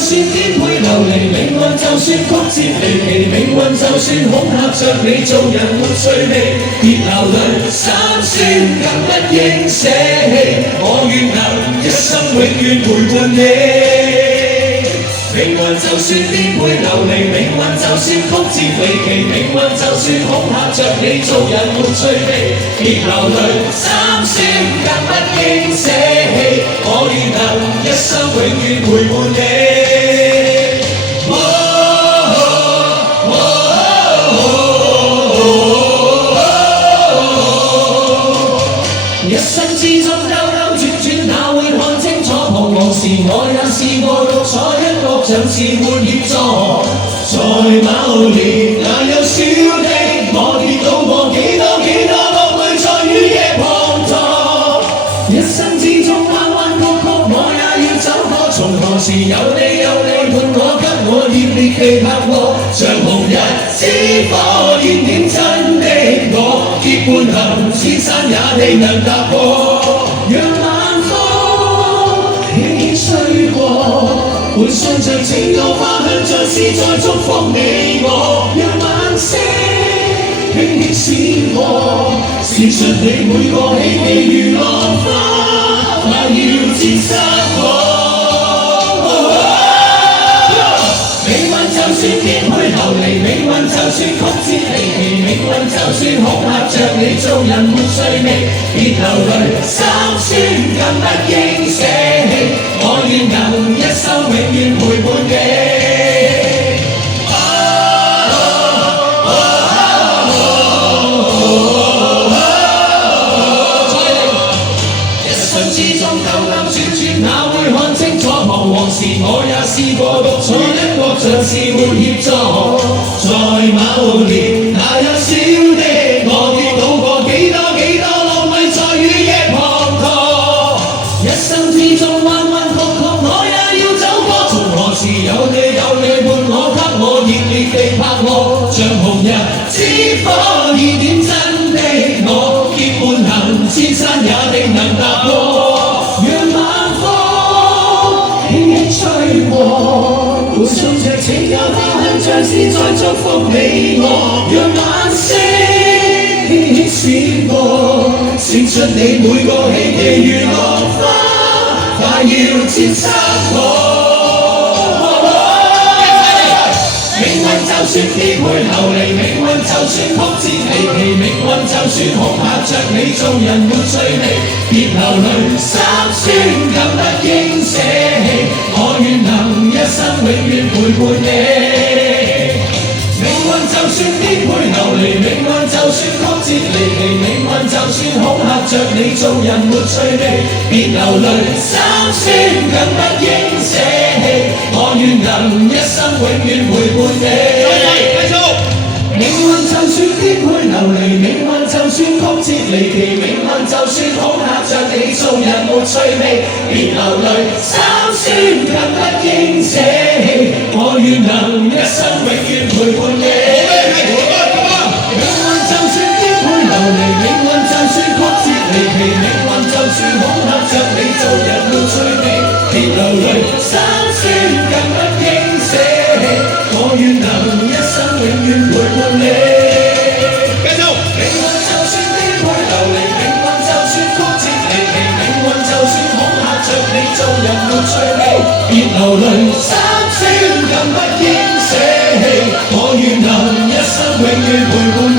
算顛沛流離，命運就算曲折離奇，命運就算恐嚇着你，做人沒趣味，別流淚心酸，更不應捨棄。我願能一生永遠陪伴你。命運就算顛沛流離，命運就算曲折離奇，命運就算恐嚇着你，做人沒趣味，別流淚心酸，更不應捨棄。我願能一生永遠陪伴你。一生之中兜兜轉轉，哪會看清楚？彷徨時我也試過獨坐一角，像是沒協助。在某年那幼小的我，跌倒過幾多落淚，在雨夜滂沱。一生之中彎彎曲曲，我也要走過。從何時有你伴我，給我熱烈地拍和，像紅日之火燃點真的我，結伴行千山也地能踏過。讓晚風輕輕吹過，伴送着情歌花香，像是在祝福你我。讓晚星輕輕閃過，閃出你每個希冀如浪花，快要折煞我。命運就算顛沛流離，命運就算曲折離奇，命運就算恐嚇着你，做人沒趣味，別流淚心酸，更不應捨棄。我願能一生永遠陪伴你。之中兜兜轉轉，哪會看清楚？彷徨時我也試過獨坐一角，像是沒協助。在某年那幼小的我，跌倒過幾多落淚，在雨夜滂沱。一生之中彎彎曲曲，我也要走過。從何時有你伴我，給我熱烈地拍和，像紅日之火燃點真的我，結伴行千山也定能踏過。吹過，伴送着情歌花香，像是在祝福你我。讓晚星輕輕閃過，閃出你每個希冀如浪花，快要折煞我。命運就算顛沛流離，命運就算曲折離奇，命運就算恐嚇着你，做人沒趣味，別流淚心酸，更不應捨棄。我願能一生永遠陪伴你。命運就算顛沛流離，命運就算曲折離奇，命運就算恐嚇着你，做人沒趣味，別流淚心酸，更不應捨棄。我願能一生永遠陪伴你。命運就算顛沛流離，命運就算曲折離奇，命運就算恐嚇着你，做人沒趣味，別流淚心酸，更不應捨棄。我願能一生永遠陪伴你。命運就算顛沛流離，命運就算曲折離奇，命運就算恐嚇着你，做人沒趣味，別流淚心酸，更不應捨棄。我願能一生永遠陪伴你。繼續。命運就算顛沛流離，命運就算曲折離奇，命運就算恐嚇着你，做人沒趣味，別流淚心酸，更不應捨棄。我願能一生永遠陪伴。